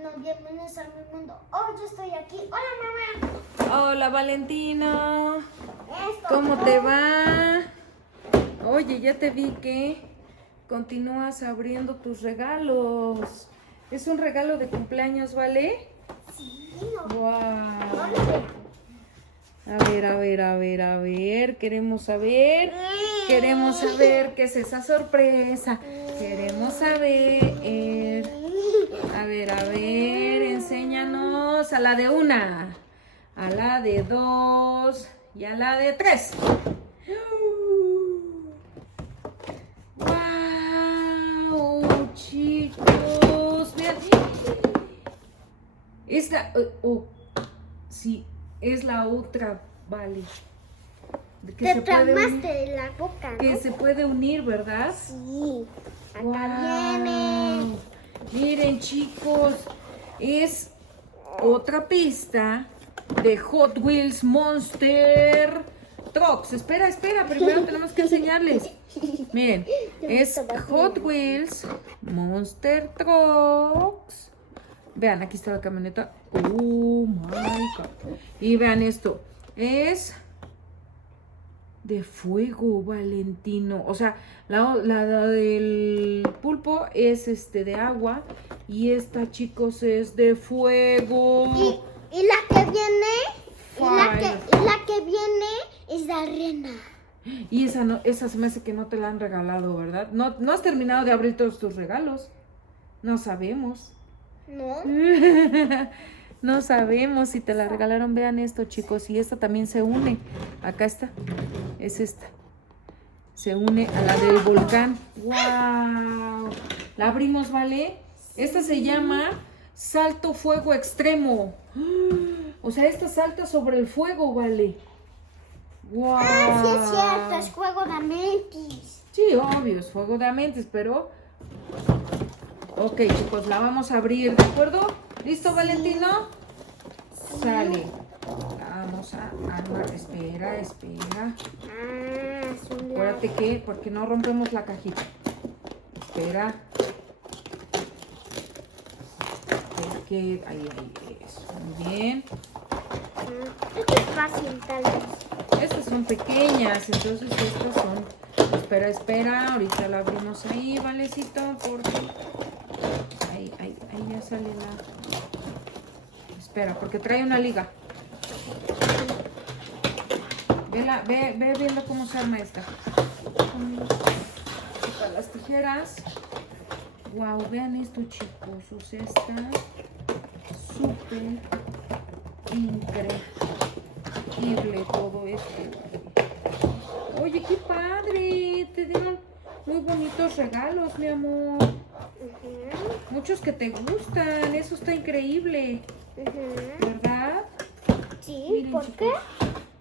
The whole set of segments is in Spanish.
Valentino, bienvenidos a mi mundo. Oh, yo estoy aquí. Hola, mamá. Hola, Valentino. Esto, ¿Cómo te va? Oye, ya te vi que continúas abriendo tus regalos. Es un regalo de cumpleaños, ¿vale? Sí, no. Wow. No lo vean. A ver. Queremos saber qué es esa sorpresa. Queremos saber. A ver, enséñanos a la de una, a la de dos y a la de tres. ¡Wow! Chicos, vean. Esta, sí, es la otra, vale. Que Te tramaste de la boca, ¿no? Que se puede unir, ¿verdad? Sí. Acá Wow. viene. Miren, chicos, es otra pista de Hot Wheels Monster Trucks. Espera, primero tenemos que enseñarles. Miren, es Hot Wheels Monster Trucks. Vean, aquí está la camioneta. Oh my God. Y vean esto, es de fuego, Valentino. O sea, la del pulpo es de agua y esta, chicos, es de fuego. Y la que viene, Fire. y la que viene es de arena. Y esa no, esa se me hace que no te la han regalado, ¿verdad? No has terminado de abrir todos tus regalos. No sabemos. ¿No? No sabemos si te la regalaron. Vean esto, chicos. Y esta también se une. Acá está. Es esta. Se une a la del volcán. ¡Wow! La abrimos, ¿vale? Esta se llama Salto Fuego Extremo. O sea, esta salta sobre el fuego, ¿vale? ¡Wow! Ah, sí es cierto, es juego de Amentis. Sí, obvio, es fuego de mentes, pero... Ok, chicos, la vamos a abrir, ¿de acuerdo? ¿Listo, Valentino? Sale. Vamos a armar. Espera. Ah, son Acuérdate que, porque no rompemos la cajita. Espera. Ahí, eso. Muy bien. Esto es fácil, tal vez. Estas son pequeñas, entonces estas son... Espera. Ahorita la abrimos ahí, Valecito, porque... Ahí ya sale la... Espera, porque trae una liga. Ve viendo cómo se arma esta. Para las tijeras. Wow, vean esto, chicos. O sea, está súper increíble todo esto. Oye, qué padre. Te dieron muy bonitos regalos, mi amor. Muchos que te gustan. Eso está increíble. ¿Verdad? Sí, Miren, ¿por chicos. qué?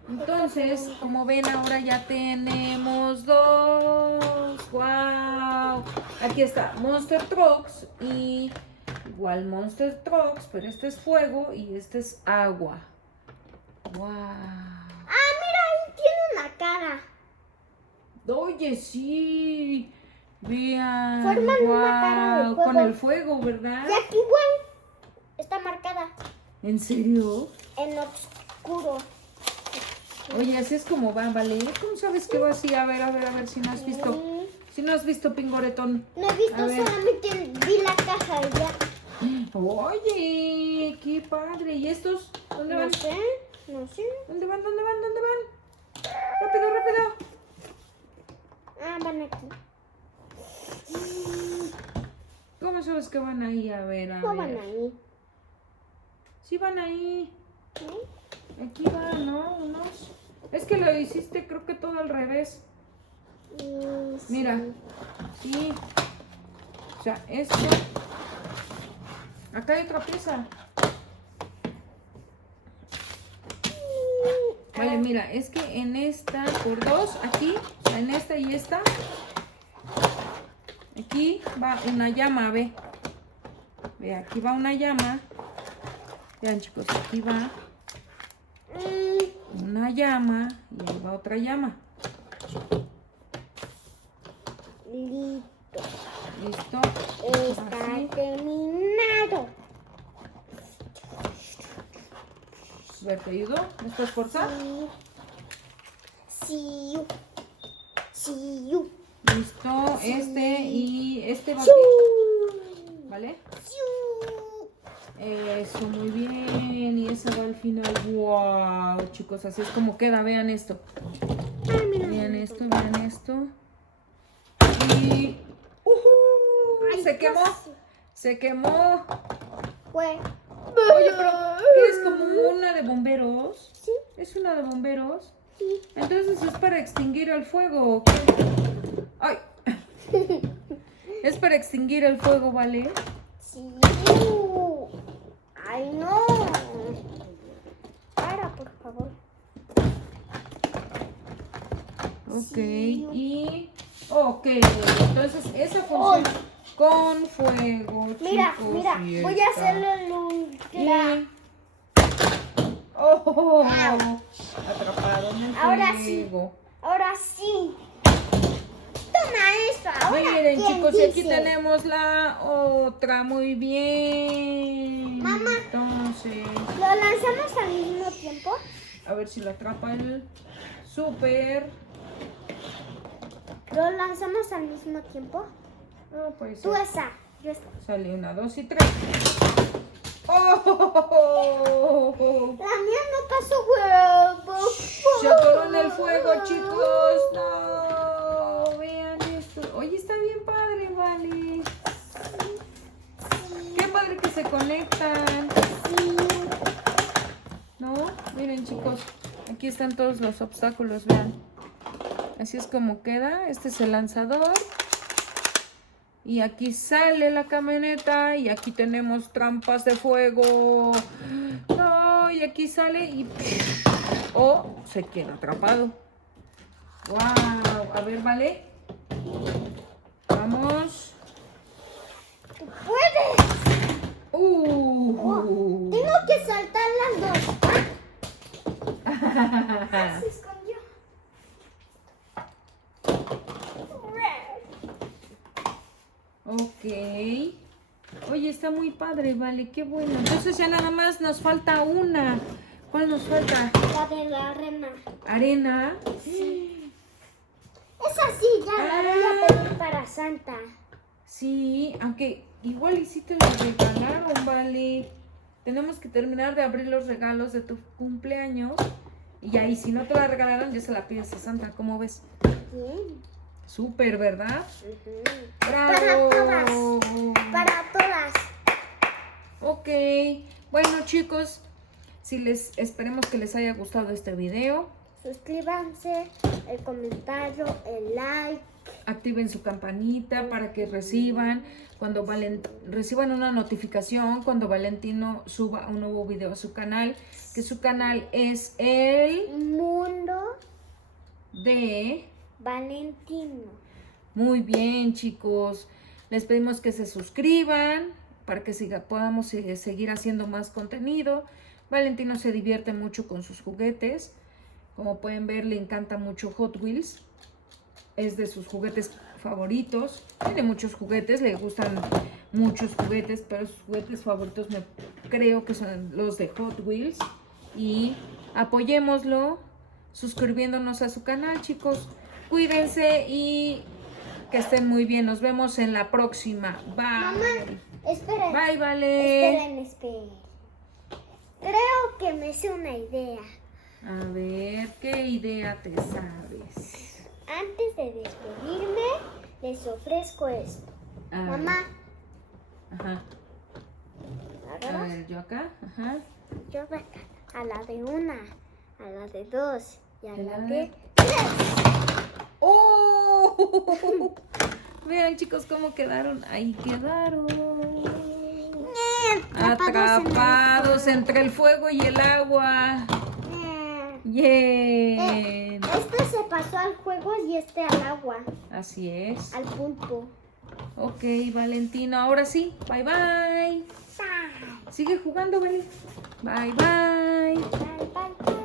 Entonces, como ven, ahora ya tenemos dos. ¡Wow! Aquí está Monster Trucks y igual Monster Trucks, pero este es fuego y este es agua. ¡Wow! Ah, mira, ahí tiene una cara. Oye, sí. Vean. Forman una cara de fuego. Con el fuego, ¿verdad? Y aquí igual está marcada ¿En serio? en oscuro. Oye, así es como va, ¿vale? ¿Cómo sabes que va así? A ver si no has visto. Si no has visto, Pingoretón. No he visto, A ver. solamente vi la caja y ya. Oye, qué padre. ¿Y estos? ¿Dónde van? No sé. ¿Dónde van? Rápido. Ah, van aquí. ¿Cómo sabes que van ahí? A ver. No van ahí. Sí van ahí. ¿Sí? Aquí van, ¿no? Unos. Es que lo hiciste creo que todo al revés. Sí. Mira. Sí. O sea, esto. Acá hay otra pieza. Vale, mira, es que en esta, por dos, aquí, en esta y esta, aquí va una llama, ve. Ve, aquí va una llama. Vean, chicos, aquí va una llama y ahí va otra llama. Listo. Listo. Está terminado. Así. terminado. A ver, ¿te ayudo? ¿Me estás forzando? Sí. Sí. Sí. Listo, este y este va Sí. aquí, ¿vale? Sí. Eso, muy bien. Y esa va al final. Wow, chicos, así es como queda. Vean esto. Ay, mira. Vean esto, vean esto. Y... Ay, se quemó. casi. Se quemó. Fue. Oye, pero ¿qué es como una de bomberos? Sí. ¿Es una de bomberos? Sí. Entonces es para extinguir el fuego. ¿O qué? ¡Ay! Es para extinguir el fuego, ¿vale? Sí. Ay, no. Para, por favor. Ok, Sí. y... Ok, entonces esa funciona con fuego, Mira, chicos, mira. y Voy a esta. hacerlo Y... ¡Oh! Atrapado en el Ahora sí. fuego. Ahora sí. Toma eso. Ahora, Miren, ¿quién chicos, y aquí dice? tenemos la otra. Muy bien. Mamá. Entonces, ¿Lo lanzamos al mismo tiempo? a ver si lo atrapa el súper. ¿Lo lanzamos al mismo tiempo? No, pues Tú esa. Yo esta. sale 1, 2 y 3. ¡Oh! La mía no pasó huevo. Se atoró en el fuego, chicos. No, vean esto. Oye, está bien padre, vale. Qué padre que se conectan. Sí. ¿No? Miren, chicos. Aquí están todos los obstáculos, vean. Así es como queda. Este es el lanzador. Y aquí sale la camioneta. Y aquí tenemos trampas de fuego. No, y aquí sale y... O se queda atrapado. ¡Wow! A ver, ¿vale? Vamos. Tú puedes. Tengo que saltar las dos. Se escondió. Ok. Oye, está muy padre, vale, qué bueno. Entonces ya nada más nos falta una. ¿Cuál nos falta? La de la arena. Arena. Esa sí, ya la voy a pedir para Santa. Sí, aunque igual y sí te lo regalaron, vale. Tenemos que terminar de abrir los regalos de tu cumpleaños. Y ahí, si no te la regalaron, ya se la pides a Santa. ¿Cómo ves? Bien. Súper, ¿verdad? Para ¡Bravo! todas. Para todas. Ok. Bueno, chicos, esperemos que les haya gustado este video. Suscríbanse, el comentario, el like. Activen su campanita para que reciban reciban una notificación cuando Valentino suba un nuevo video a su canal, que su canal es el Mundo de... Valentino. Muy bien, chicos. Les pedimos que se suscriban para que podamos seguir haciendo más contenido. Valentino se divierte mucho con sus juguetes. Como pueden ver, le encanta mucho Hot Wheels. Es de sus juguetes favoritos. Tiene muchos juguetes, le gustan muchos juguetes, pero sus juguetes favoritos creo que son los de Hot Wheels. Y apoyémoslo suscribiéndonos a su canal, chicos. Cuídense y que estén muy bien. Nos vemos en la próxima. Bye. Mamá, esperen. Bye, vale. Esperen. Creo que me hice una idea. A ver, ¿qué idea te sabes? Antes de despedirme, les ofrezco esto. A ver. Mamá, Ajá. A ¿agarras? ver, yo acá. Ajá. Yo voy a la de una, a la de dos y a la ¿A de tres? ¡Oh! Vean, chicos, cómo quedaron. Ahí quedaron. Atrapados entre el fuego y el agua. Bien. Este se pasó al juego y este al agua, Así es. al punto. Ok, Valentino. Ahora sí. Bye, bye. Sigue jugando, Vale. Bye, bye. Bye, bye, bye.